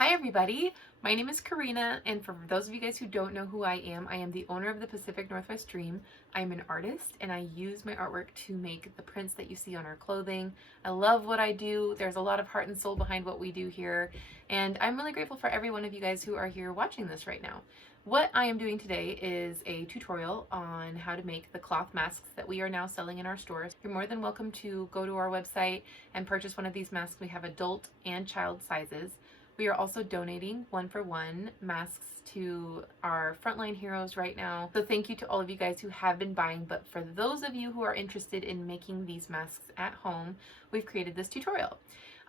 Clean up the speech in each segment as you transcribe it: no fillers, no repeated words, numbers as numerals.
Hi everybody, my name is Karina, and for those of you guys who don't know who I am the owner of the Pacific Northwest Dream. I'm an artist and I use my artwork to make the prints that you see on our clothing. I love what I do. There's a lot of heart and soul behind what we do here, and I'm really grateful for every one of you guys who are here watching this right now. What I am doing today is a tutorial on how to make the cloth masks that we are now selling in our stores. You're more than welcome to go to our website and purchase one of these masks. We have adult and child sizes. We are also donating 1-for-1 masks to our frontline heroes right now. So thank you to all of you guys who have been buying, but for those of you who are interested in making these masks at home, we've created this tutorial.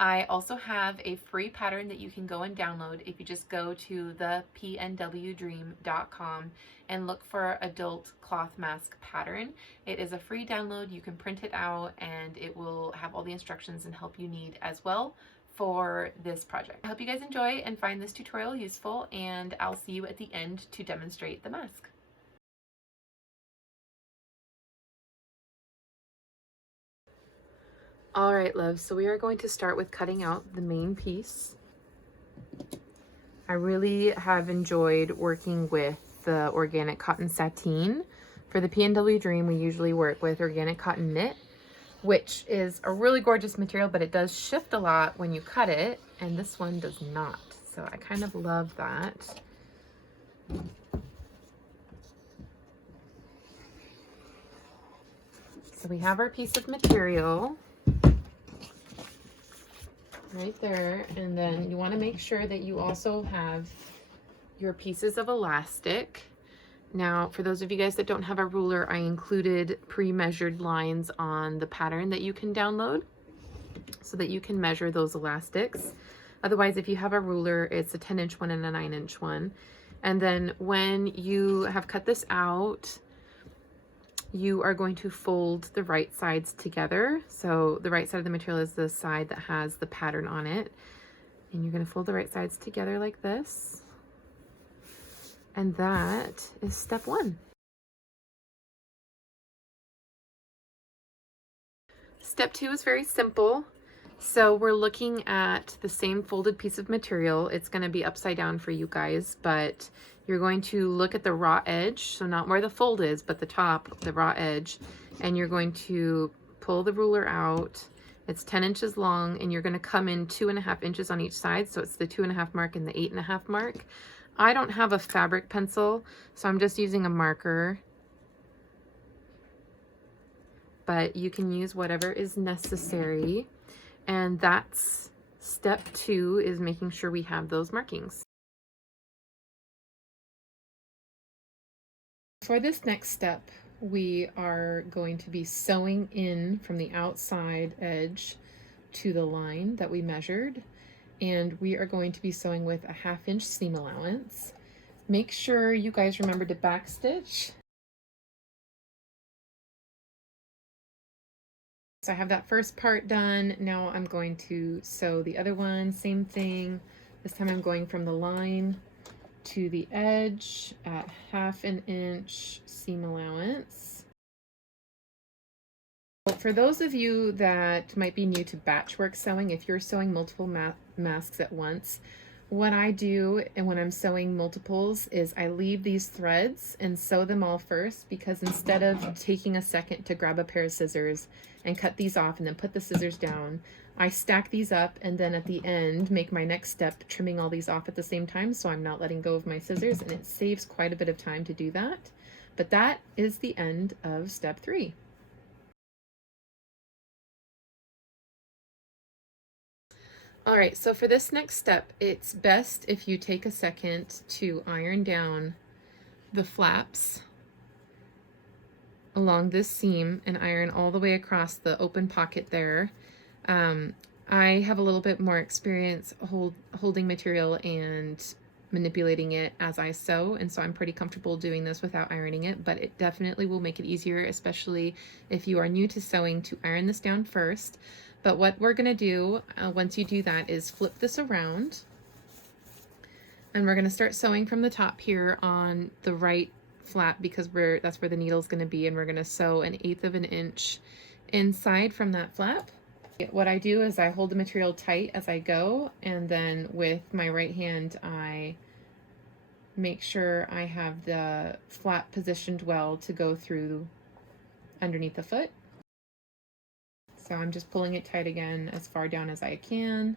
I also have a free pattern that you can go and download if you just go to the PNWdream.com and look for adult cloth mask pattern. It is a free download. You can print it out and it will have all the instructions and help you need as well for this project. I hope you guys enjoy and find this tutorial useful, and I'll see you at the end to demonstrate the mask. All right, love, so we are going to start with cutting out the main piece. I really have enjoyed working with the organic cotton sateen. For the PNW Dream, we usually work with organic cotton knit, which is a really gorgeous material, but it does shift a lot when you cut it, and this one does not. So I kind of love that. So we have our piece of material right there, and then you want to make sure that you also have your pieces of elastic. Now, for those of you guys that don't have a ruler, I included pre-measured lines on the pattern that you can download so that you can measure those elastics. Otherwise, if you have a ruler, it's a 10-inch one and a 9-inch one. And then when you have cut this out, you are going to fold the right sides together. So the right side of the material is the side that has the pattern on it. And you're going to fold the right sides together like this. And that is step one. Step two is very simple. So we're looking at the same folded piece of material. It's going to be upside down for you guys, but you're going to look at the raw edge. So not where the fold is, but the top, the raw edge. And you're going to pull the ruler out. It's 10 inches long, and you're going to come in 2.5 inches on each side. So it's the 2.5 mark and the 8.5 mark. I don't have a fabric pencil, so I'm just using a marker, but you can use whatever is necessary. And that's step two, is making sure we have those markings. For this next step, we are going to be sewing in from the outside edge to the line that we measured. And we are going to be sewing with a 1/2 inch seam allowance. Make sure you guys remember to backstitch. So I have that first part done. Now I'm going to sew the other one, same thing. This time I'm going from the line to the edge at 1/2 inch seam allowance. For those of you that might be new to batchwork sewing, if you're sewing multiple masks at once, what I do, and when I'm sewing multiples, is I leave these threads and sew them all first, because instead of taking a second to grab a pair of scissors and cut these off and then put the scissors down, I stack these up and then at the end make my next step, trimming all these off at the same time, so I'm not letting go of my scissors, and it saves quite a bit of time to do that. But that is the end of step 3. All right, so for this next step, it's best if you take a second to iron down the flaps along this seam and iron all the way across the open pocket there. I have a little bit more experience holding material and manipulating it as I sew, and so I'm pretty comfortable doing this without ironing it, but it definitely will make it easier, especially if you are new to sewing, to iron this down first. But what we're going to do once you do that is flip this around, and we're going to start sewing from the top here on the right flap, because that's where the needle is going to be, and we're going to sew 1/8 of an inch inside from that flap. What I do is I hold the material tight as I go, and then with my right hand I make sure I have the flat positioned well to go through underneath the foot. So I'm just pulling it tight again as far down as I can.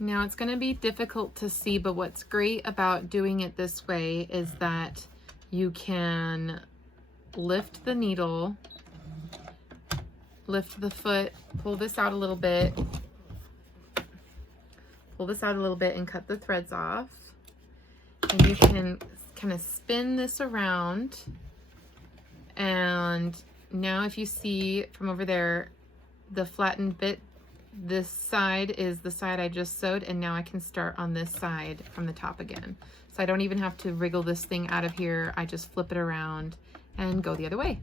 Now it's going to be difficult to see, but what's great about doing it this way is that you can lift the needle, lift the foot, pull this out a little bit, and cut the threads off. And you can kind of spin this around. And now if you see from over there, the flattened bit, this side is the side I just sewed, and now I can start on this side from the top again. So I don't even have to wriggle this thing out of here. I just flip it around and go the other way.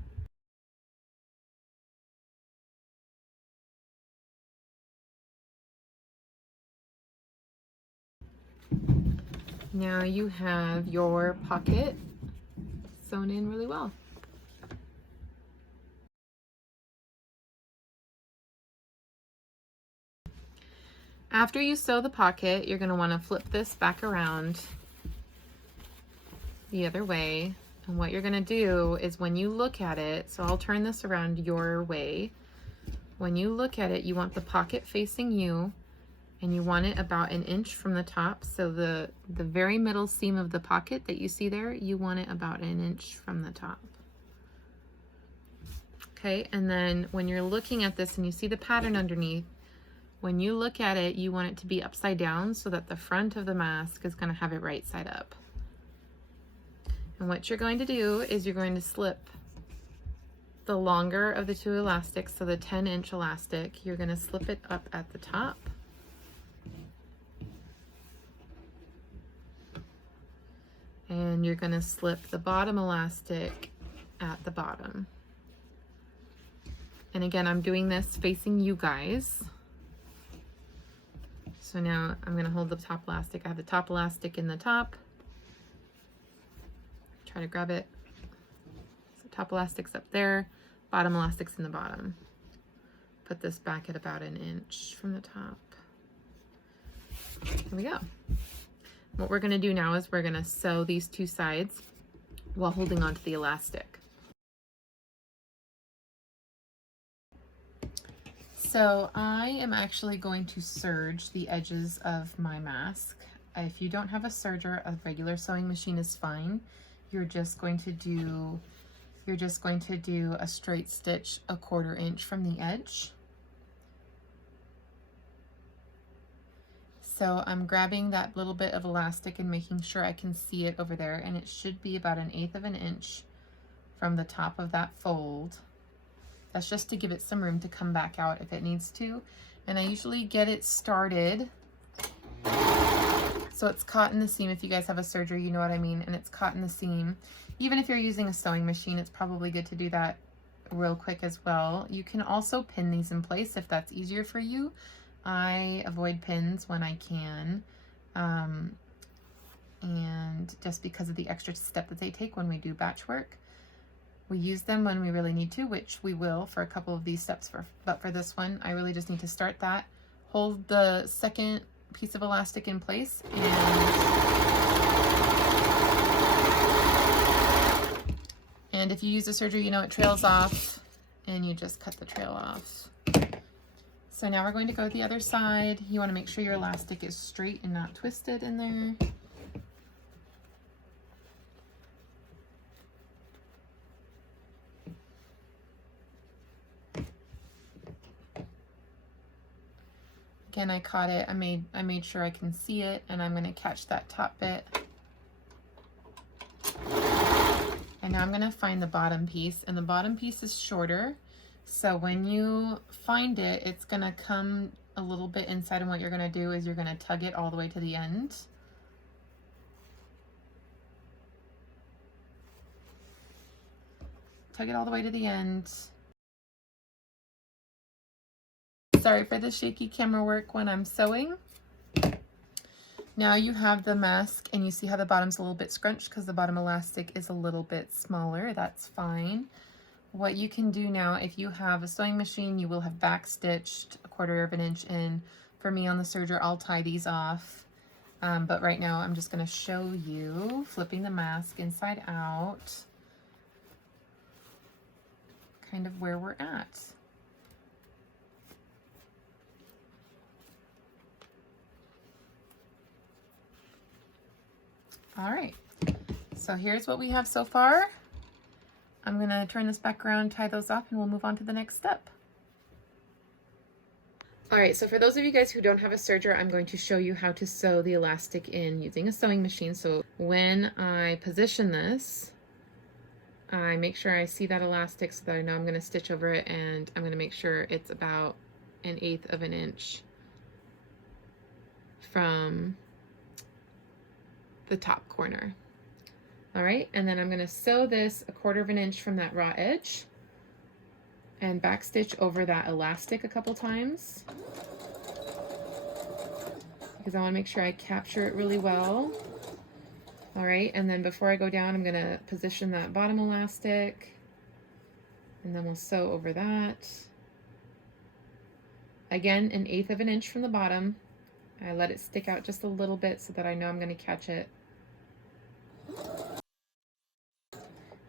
Now you have your pocket sewn in really well. After you sew the pocket, you're going to want to flip this back around the other way. And what you're going to do is when you look at it, so I'll turn this around your way. When you look at it, you want the pocket facing you, and you want it about 1 inch from the top. So the very middle seam of the pocket that you see there, you want it about 1 inch from the top. Okay, and then when you're looking at this and you see the pattern underneath, when you look at it, you want it to be upside down so that the front of the mask is going to have it right side up. And what you're going to do is you're going to slip the longer of the 2 elastics, so the 10-inch elastic, you're going to slip it up at the top. And you're going to slip the bottom elastic at the bottom. And again, I'm doing this facing you guys. So now I'm going to hold the top elastic. I have the top elastic in the top. Try to grab it. So top elastic's up there, bottom elastic's in the bottom. Put this back at about 1 inch from the top. Here we go. What we're going to do now is we're going to sew these 2 sides while holding onto the elastic. So I am actually going to serge the edges of my mask. If you don't have a serger, a regular sewing machine is fine. You're just going to do a straight stitch 1/4 inch from the edge. So I'm grabbing that little bit of elastic and making sure I can see it over there, and it should be about 1/8 of an inch from the top of that fold. That's just to give it some room to come back out if it needs to. And I usually get it started so it's caught in the seam. If you guys have a serger, you know what I mean, and it's caught in the seam. Even if you're using a sewing machine, it's probably good to do that real quick as well. You can also pin these in place if that's easier for you. I avoid pins when I can, and just because of the extra step that they take when we do batch work. We use them when we really need to, which we will for a couple of these steps, but for this one, I really just need to start that, hold the second piece of elastic in place, and if you use a serger, you know it trails off, and you just cut the trail off. So now we're going to go to the other side. You want to make sure your elastic is straight and not twisted in there. Again, I caught it. I made sure I can see it, and I'm going to catch that top bit. And now I'm going to find the bottom piece, and the bottom piece is shorter. So when you find it, it's going to come a little bit inside, and what you're going to do is you're going to tug it all the way to the end. Tug it all the way to the end. Sorry for the shaky camera work when I'm sewing. Now you have the mask and you see how the bottom's a little bit scrunched because the bottom elastic is a little bit smaller. That's fine. What you can do now, if you have a sewing machine, you will have back stitched 1/4 of an inch in. For me on the serger, I'll tie these off. But right now I'm just going to show you flipping the mask inside out, kind of where we're at. All right, so here's what we have so far. I'm gonna turn this back around, tie those off, and we'll move on to the next step. All right, so for those of you guys who don't have a serger, I'm going to show you how to sew the elastic in using a sewing machine. So when I position this, I make sure I see that elastic so that I know I'm gonna stitch over it, and I'm gonna make sure it's about 1/8 of an inch from the top corner. All right, and then I'm going to sew this 1/4 of an inch from that raw edge and backstitch over that elastic a couple times because I want to make sure I capture it really well. All right, and then before I go down, I'm going to position that bottom elastic, and then we'll sew over that. Again, 1/8 of an inch from the bottom. I let it stick out just a little bit so that I know I'm going to catch it.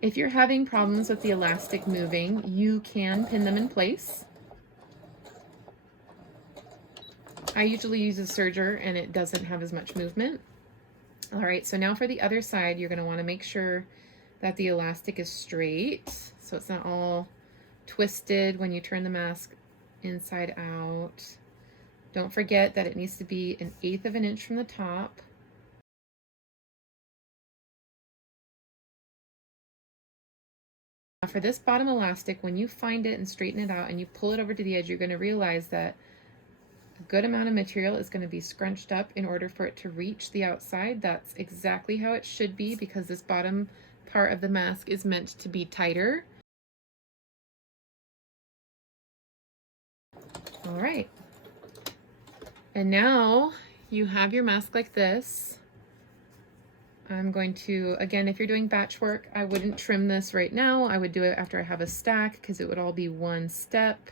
If you're having problems with the elastic moving, you can pin them in place. I usually use a serger and it doesn't have as much movement. All right, so now for the other side, you're going to want to make sure that the elastic is straight, so it's not all twisted when you turn the mask inside out. Don't forget that it needs to be 1/8 of an inch from the top. Now for this bottom elastic, when you find it and straighten it out and you pull it over to the edge, you're going to realize that a good amount of material is going to be scrunched up in order for it to reach the outside. That's exactly how it should be because this bottom part of the mask is meant to be tighter. All right. And now you have your mask like this. I'm going to, again, if you're doing batch work, I wouldn't trim this right now. I would do it after I have a stack because it would all be one step.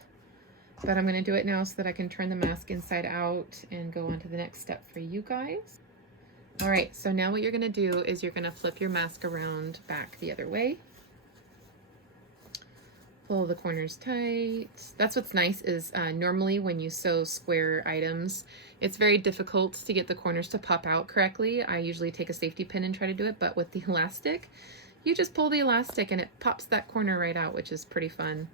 But I'm going to do it now so that I can turn the mask inside out and go on to the next step for you guys. All right, so now what you're going to do is you're going to flip your mask around back the other way. Pull the corners tight. That's what's nice is normally when you sew square items, it's very difficult to get the corners to pop out correctly. I usually take a safety pin and try to do it, but with the elastic, you just pull the elastic and it pops that corner right out, which is pretty fun.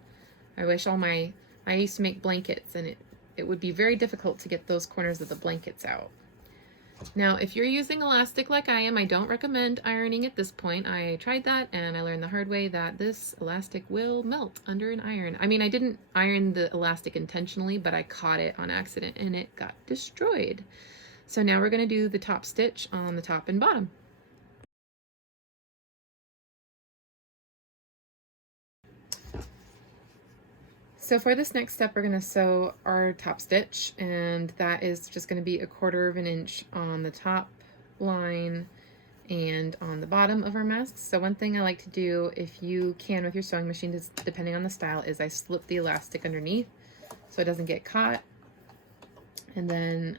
I wish I used to make blankets and it would be very difficult to get those corners of the blankets out. Now, if you're using elastic like I am, I don't recommend ironing at this point. I tried that and I learned the hard way that this elastic will melt under an iron. I mean, I didn't iron the elastic intentionally, but I caught it on accident and it got destroyed. So now we're going to do the top stitch on the top and bottom. So for this next step, we're going to sew our top stitch, and that is just going to be 1/4 of an inch on the top line and on the bottom of our mask. So one thing I like to do, if you can with your sewing machine, depending on the style, is I slip the elastic underneath so it doesn't get caught. And then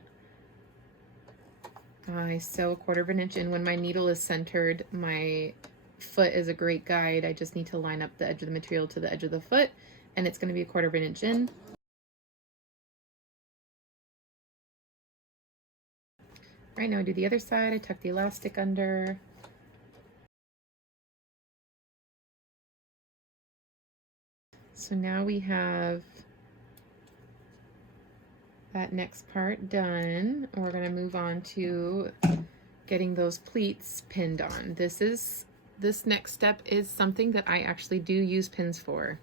I sew 1/4 of an inch in. When my needle is centered, my foot is a great guide. I just need to line up the edge of the material to the edge of the foot, and it's going to be 1/4 of an inch in. Right now I do the other side. I tuck the elastic under. So now we have that next part done. We're going to move on to getting those pleats pinned on. This next step is something that I actually do use pins for.